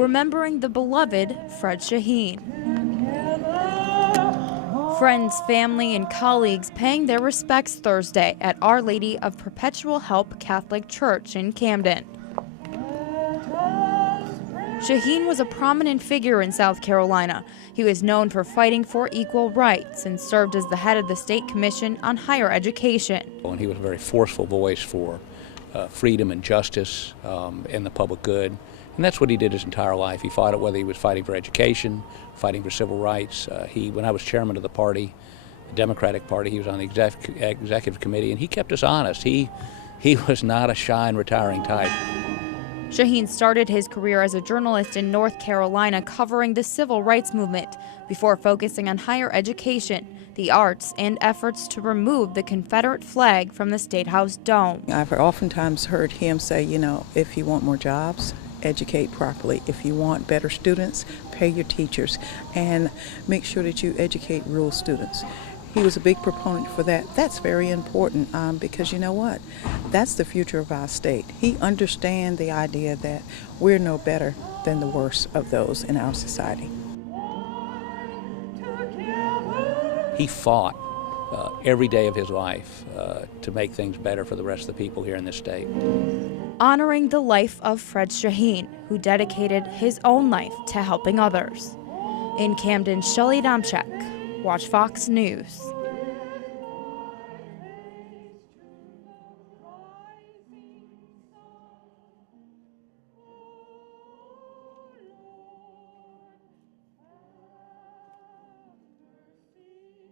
remembering the beloved Fred Shaheen. Friends, family, and colleagues paying their respects Thursday at Our Lady of Perpetual Help Catholic Church in Camden. Shaheen was a prominent figure in South Carolina. He was known for fighting for equal rights and served as the head of the State Commission on Higher Education. And he was a very forceful voice for freedom and justice and the public good. And that's what he did his entire life. He fought it whether he was fighting for education, fighting for civil rights. When I was chairman of the party, the Democratic Party, he was on the executive committee, and he kept us honest. He was not a shy and retiring type. Shaheen started his career as a journalist in North Carolina covering the civil rights movement before focusing on higher education, the arts, and efforts to remove the Confederate flag from the State House dome. I've oftentimes heard him say, if you want more jobs, educate properly. If you want better students, pay your teachers and make sure that you educate rural students. He was a big proponent for that. That's very important because you know what? That's the future of our state. He understands the idea that we're no better than the worst of those in our society. He fought every day of his life to make things better for the rest of the people here in this state. Honoring the life of Fred Shaheen, who dedicated his own life to helping others. In Camden, Shelley Domchek, Watch Fox News.